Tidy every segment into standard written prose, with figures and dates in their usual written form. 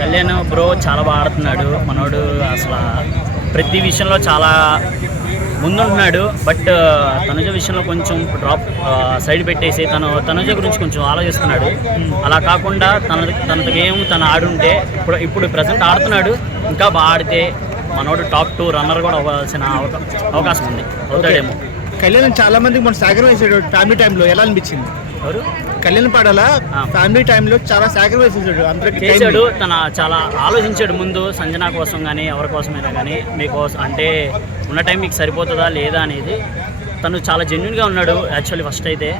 Kalyan bro చాలా బాగా ఆడుతున్నాడు మనోడు. అసలు ప్రతి విషయంలో చాలా ముందుంటున్నాడు. బట్ తనుజ విషయంలో కొంచెం డ్రాప్ సైడ్ పెట్టేసి తనుజ గురించి కొంచెం ఆలోచిస్తున్నాడు. అలా కాకుండా తన గేమ్ తను ఆడుంటే ఇప్పుడు ప్రజెంట్ ఆడుతున్నాడు. ఇంకా బాగా ఆడితే మనోడు టాప్ 2 రన్నర్ కూడా అవ్వాల్సిన అవకాశం ఉంది, అవుతాడేమో. కళ్యాణ్ చాలా మందికి మన సాక్రిఫైస్ చేసాడు ఫ్యామిలీ టైంలో. ఎలా అనిపించింది? ఎవరు? కళ్యాణ్ పాడాల ఫ్యామిలీ టైంలో చాలా సాక్రిఫైస్ చేశాడు. తన చాలా ఆలోచించాడు ముందు, సంజన కోసం కానీ ఎవరి కోసమైనా కానీ, మీకోసం అంటే ఉన్న టైం మీకు సరిపోతుందా లేదా అనేది. తను చాలా జెన్యున్గా ఉన్నాడు యాక్చువల్లీ ఫస్ట్ అయితే.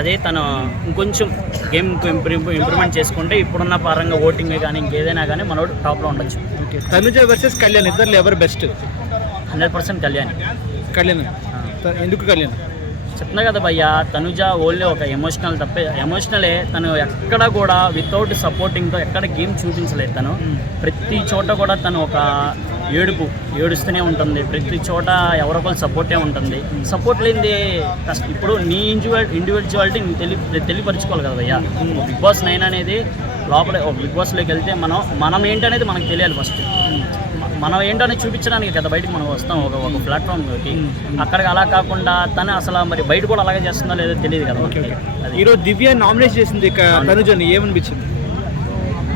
అదే తను ఇంకొంచెం గేమ్ ఇంప్రూవ్మెంట్ చేసుకుంటే ఇప్పుడున్న పరంగా ఓటింగ్ కానీ ఇంకేదైనా కానీ మనోడు టాప్లో ఉండొచ్చు. ఓకే, తనుజ వర్సెస్ కళ్యాణ్ ఇద్దరు ఎవరు బెస్ట్? 100% కళ్యాణ్. ఎందుకు కళ్యాణ్? చెప్తున్నా కదా భయ్య, తనుజ ఓన్లీ ఒక ఎమోషనలే. తను ఎక్కడ కూడా వితౌట్ సపోర్టింగ్తో ఎక్కడ గేమ్ చూపించలేదు. తను ప్రతి చోట కూడా తను ఒక ఏడుస్తూనే ఉంటుంది. ప్రతి చోట ఎవరొకరు సపోర్టే ఉంటుంది. సపోర్ట్ లేనిది కష్టం. ఇప్పుడు నీ ఇండివిజువాలిటీ నీకు తెలియపరచుకోవాలి కదా భయ్య. బిగ్ బాస్ 9 అనేది లోపల బిగ్ బాస్లోకి వెళ్తే మనం ఏంటనేది మనకు తెలియాలి ఫస్ట్. మనం ఏంటనేది చూపించడానికి కదా బయటకు మనం వస్తాం ఒక ప్లాట్ఫామ్లోకి. అక్కడికి అలా కాకుండా తను అసలు మరి బయట కూడా అలాగే చేస్తుందో లేదో తెలియదు కదా. ఈరోజు దివ్య నామినేట్ చేసింది తనుజని, ఏమనిపించింది?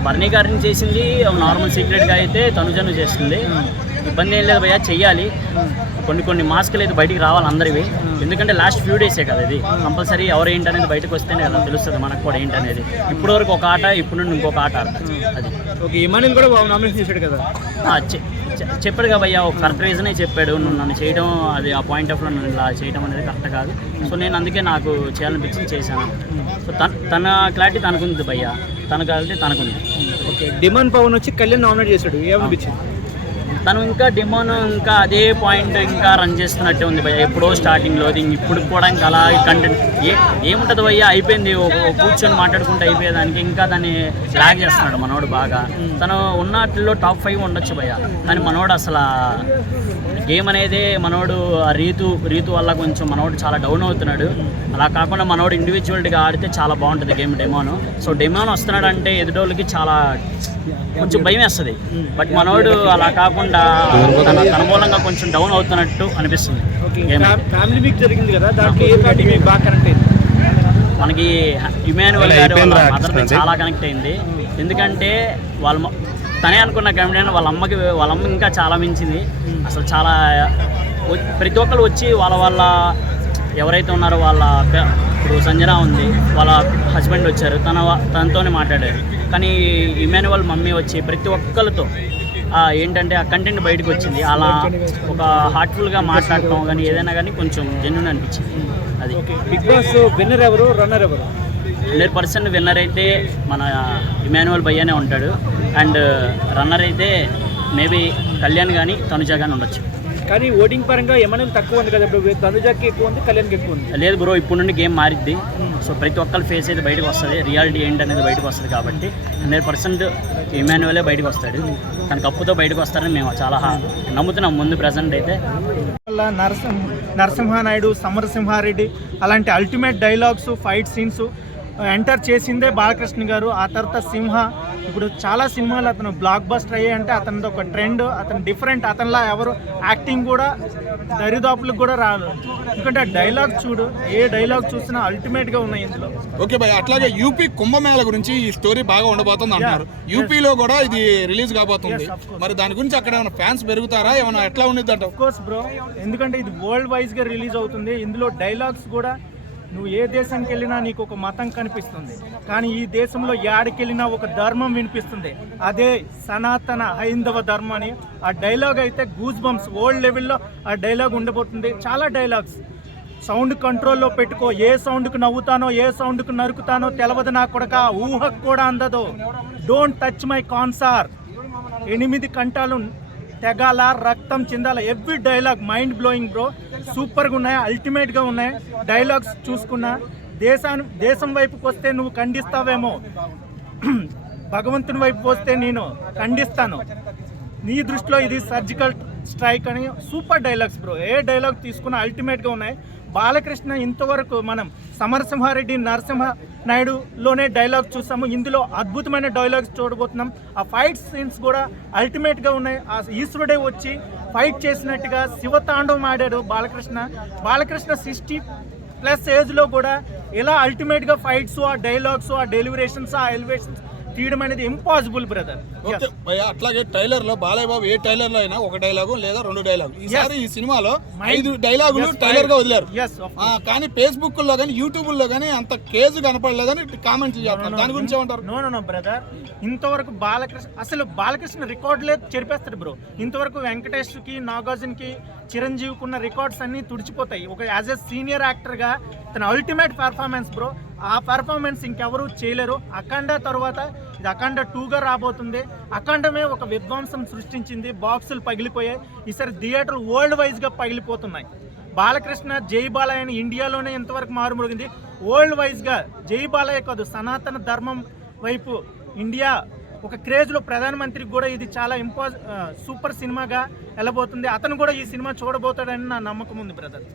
బర్నీ గారిని చేసింది నార్మల్ సీక్రెట్గా అయితే తనుజను చేస్తుంది. ఇబ్బంది ఏం లేదు భయ్య, చెయ్యాలి. కొన్ని మాస్కులు అయితే బయటికి రావాలి అందరివి. ఎందుకంటే లాస్ట్ ఫ్యూ డేసే కదా ఇది. కంపల్సరీ ఎవరు ఏంటనేది బయటకు వస్తేనే కదా తెలుస్తుంది మనకు కూడా ఏంటనేది. ఇప్పటి వరకు ఒక ఆట, ఇప్పుడు నుండి ఇంకొక ఆట ఆడుతుంది అది. ఓకే, ఇమానుయల్ కూడా నామినేషన్ చేశాడు కదా. చెప్పాడు కదా భయ్య, ఒక కరెక్ట్ రీజనే చెప్పాడు. నువ్వు నన్ను చేయడం అది ఆ పాయింట్ ఆఫ్ నన్ను ఇలా చేయడం అనేది కరెక్ట్ కాదు. సో నేను అందుకే నాకు చేయాలనిపించి చేశాను. సో తన క్లారిటీ తనకుంది భయ్య, తన క్లారిటీ తనకుంది. ఓకే, డిమాండ్ పవన్ వచ్చి కళ్యాణ్ నామినేట్ చేశాడు, ఏమనిపించింది? తను ఇంకా డిమాండ్ ఇంకా అదే పాయింట్ ఇంకా రన్ చేస్తున్నట్టే ఉంది భయ్య. ఎప్పుడో స్టార్టింగ్లో ఇప్పుడు కూడా ఇంకా అలా కంటెంట్ ఏముంటుంది భయ్య, అయిపోయింది. కూర్చొని మాట్లాడుకుంటూ అయిపోయేదానికి ఇంకా దాన్ని లాగ్ చేస్తున్నాడు మనోడు బాగా. తను ఉన్నట్లో టాప్ 5 ఉండొచ్చు భయ్య. కానీ మనోడు అసలు గేమ్ అనేది మనోడు రీతు వల్ల కొంచెం మనోడు చాలా డౌన్ అవుతున్నాడు. అలా కాకుండా మనోడు ఇండివిజువల్గా ఆడితే చాలా బాగుంటుంది గేమ్ డెమోను. సో డెమోన్ వస్తున్నాడు అంటే ఎదుటోళ్ళకి చాలా కొంచెం భయం వేస్తుంది. బట్ మనోడు అలా కాకుండా తన మూలంగా కొంచెం డౌన్ అవుతున్నట్టు అనిపిస్తుంది. ఫ్యామిలీ వీక్ జరిగింది కదా, దాంట్లో ఏ పార్టీ మీకు బాగా కనెక్ట్ అయింది? మనకి ఇమాన్యుయల్ గారి వాళ్ళ మదర్కి చాలా కనెక్ట్ అయింది. ఎందుకంటే తనే అనుకున్న కమెడియన్ వాళ్ళ అమ్మ ఇంకా చాలా మించింది. అసలు చాలా ప్రతి ఒక్కరు వచ్చి వాళ్ళ ఎవరైతే ఉన్నారో ఇప్పుడు సంజన ఉంది, వాళ్ళ హస్బెండ్ వచ్చారు, తనతోనే మాట్లాడారు. కానీ ఇమాన్యుయల్ మమ్మీ వచ్చి ప్రతి ఒక్కరితో ఏంటంటే ఆ కంటెంట్ బయటకు వచ్చింది. అలా ఒక హార్ట్ఫుల్గా మాట్లాడటం కానీ ఏదైనా కానీ కొంచెం జెన్యూన్ అనిపించింది. అది బిగ్ బాస్ విన్నర్ ఎవరు, రన్నర్ ఎవరు? 100% విన్నర్ అయితే మన ఇమాన్యుయల్ భయ్యనే ఉంటాడు. అండ్ రన్నర్ అయితే మేబీ కళ్యాణ్ కానీ తనుజ కానీ ఉండొచ్చు. కానీ ఓటింగ్ పరంగా ఏమైనా తక్కువ ఉంది కదా, ఇప్పుడు తనుజకి ఎక్కువ ఉంది, కళ్యాణ్కి ఎక్కువ ఉంది. లేదు బ్రో, ఇప్పుడు నుండి గేమ్ మారిద్ది. సో ప్రతి ఒక్కరి ఫేస్ అయితే బయటకు వస్తుంది, రియాలిటీ ఏంటనేది బయటకు వస్తుంది. కాబట్టి 100% ఇమాన్యుయలే బయటకు వస్తాడు. తన కప్పుతో బయటకు వస్తారని మేము చాలా నమ్ముతున్నాం ముందు ప్రజెంట్ అయితే. నరసింహానాయుడు, సమరసింహారెడ్డి అలాంటి ultimate dialogues, fight scenes enter చేసిందే బాలకృష్ణ గారు. ఆ తర్వాత సింహ, ఇప్పుడు చాలా సినిమాలు అతను బ్లాక్ బస్టర్ అయ్యాయి అంటే అతనిది ఒక ట్రెండ్. అతను డిఫరెంట్, అతనిలా ఎవరు యాక్టింగ్ కూడా దరిదాపులకు కూడా రాదు. ఎందుకంటే ఆ డైలాగ్ చూడు, ఏ డైలాగ్ చూసినా అల్టిమేట్గా ఉన్నాయి ఇందులో. ఓకే భయ్, అట్లాగే యూపీ కుంభమేళ గురించి ఈ స్టోరీ బాగా ఉండబోతుంది అంటున్నారు. యూపీలో కూడా ఇది రిలీజ్ కాబోతుంది. మరి దాని గురించి అక్కడ ఏమైనా ఫ్యాన్స్ పెరుగుతారా, ఏమైనా ఎట్లా ఉండేది అంట? ఆఫ్ కోర్స్ బ్రో, ఎందుకంటే ఇది వరల్డ్ వైజ్గా రిలీజ్ అవుతుంది. ఇందులో డైలాగ్స్ కూడా నువ్వు ఏ దేశానికి వెళ్ళినా నీకు ఒక మతం కనిపిస్తుంది, కానీ ఈ దేశంలో యాడికెళ్ళినా ఒక ధర్మం వినిపిస్తుంది. అదే సనాతన హైందవ ధర్మం అని ఆ డైలాగ్ అయితే గూస్ బంప్స్ వరల్డ్ లెవెల్లో ఆ డైలాగ్ ఉండబోతుంది. చాలా డైలాగ్స్ సౌండ్ కంట్రోల్లో పెట్టుకో. ఏ సౌండ్కు నవ్వుతానో ఏ సౌండ్కు నరుకుతానో తెలవదు నా కొడక, ఊహకు కూడా అందదు. Don't touch my cancer. 8 కంటాలు తెగాల, రక్తం చిందాల. Every dialogue mind blowing bro, సూపర్గా ఉన్నాయి, అల్టిమేట్గా ఉన్నాయి. డైలాగ్స్ చూసుకున్నా దేశం వైపుకి వస్తే నువ్వు ఖండిస్తావేమో, భగవంతుని వైపు వస్తే నేను ఖండిస్తాను. నీ దృష్టిలో ఇది సర్జికల్ స్ట్రైక్ అని సూపర్ డైలాగ్స్ బ్రో. ఏ డైలాగ్ తీసుకున్నా అల్టిమేట్గా ఉన్నాయి. బాలకృష్ణ ఇంతవరకు మనం సమరసింహారెడ్డి నరసింహ నాయుడులోనే డైలాగ్ చూసాము, ఇందులో అద్భుతమైన డైలాగ్స్ చూడబోతున్నాం. ఆ ఫైట్ సీన్స్ కూడా అల్టిమేట్గా ఉన్నాయి. ఆ ఈశ్వరుడే వచ్చి ఫైట్ చేసినట్టుగా శివతాండవం ఆడాడు బాలకృష్ణ 60+ ఏజ్లో కూడా ఎలా అల్టిమేట్గా ఫైట్స్, ఆ డైలాగ్స్, ఆ డెలివరేషన్స్, ఆ ఎలివేషన్స్ తీయడం అనేది ఇంపాసిబుల్ బ్రదర్. ఓకే భయ్యా, అట్లాగే టైలర్ లో బాలయ్య బాబు ఏ టైలర్ లో అయినా ఒక డైలాగు లేదా 2 డైలాగులు, ఈసారి ఈ సినిమాలో 5 డైలాగులు టైలర్ గా వదిలారు. కానీ ఫేస్బుక్ లో కానీ యూట్యూబ్ లో కానీ అంత కేసు కనపడలేదని కామెంట్లు చేస్తున్నారు. దాని గురించి ఏమంటారు? నో బ్రదర్, ఇంతవరకు బాలకృష్ణ రికార్డులే చెరిపేస్తాడు బ్రో. ఇంతవరకు వెంకటేష్ కి, నాగార్జున కి, చిరంజీవికి ఉన్న రికార్డ్స్ అన్ని తుడిచిపోతాయి. ఒక యాజ్ ఎ సీనియర్ యాక్టర్ గా తన అల్టిమేట్ పెర్ఫార్మెన్స్ బ్రో. ఆ పెర్ఫార్మెన్స్ ఇంకెవరు చేయలేరు. అఖండ తర్వాత ఇది అఖండ 2గా రాబోతుంది. అఖండమే ఒక విధ్వంసం సృష్టించింది, బాక్సులు పగిలిపోయాయి. ఈసారి థియేటర్లు వరల్డ్ వైజ్గా పగిలిపోతున్నాయి. బాలకృష్ణ జై బాలయ్య అని ఇండియాలోనే ఎంతవరకు మారుమోగింది, వరల్డ్ వైజ్గా జై బాలయ్య కాదు, సనాతన ధర్మం వైపు ఇండియా ఒక క్రేజ్లో ప్రధానమంత్రికి కూడా ఇది చాలా సూపర్ సినిమాగా వెళ్ళబోతుంది. అతను కూడా ఈ సినిమా చూడబోతాడని నా నమ్మకం ఉంది బ్రదర్.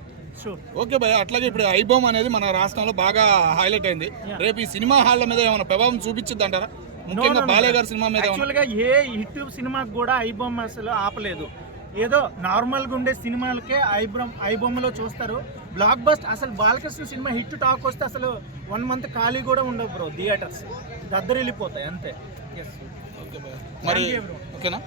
ఓకే భయ్య, అట్లాగే ఇప్పుడు ఐబామ్ అనేది మన రాష్ట్రంలో బాగా హైలైట్ అయింది. రేపు ఈ సినిమా హాళ్ల మీద ఏమైనా ప్రభావం చూపించింది అంటారా? ముఖ్యంగా బాలయ్య గారి సినిమా మీద. యాక్చువల్గా ఏ హిట్ సినిమాకి కూడా ఐబామ్ అసలు ఆపలేదు. ఏదో నార్మల్గా ఉండే సినిమాలకే ఐబొమ్మలో చూస్తారు. బ్లాక్ బస్టర్ అసలు బాలకృష్ణ సినిమా హిట్ టాక్ వస్తే అసలు 1 మంత్ ఖాళీ కూడా ఉండవు బ్రో. థియేటర్స్ దద్దరిల్లిపోతాయి అంతే. ఓకే భయ్య, మరి ఓకేనా?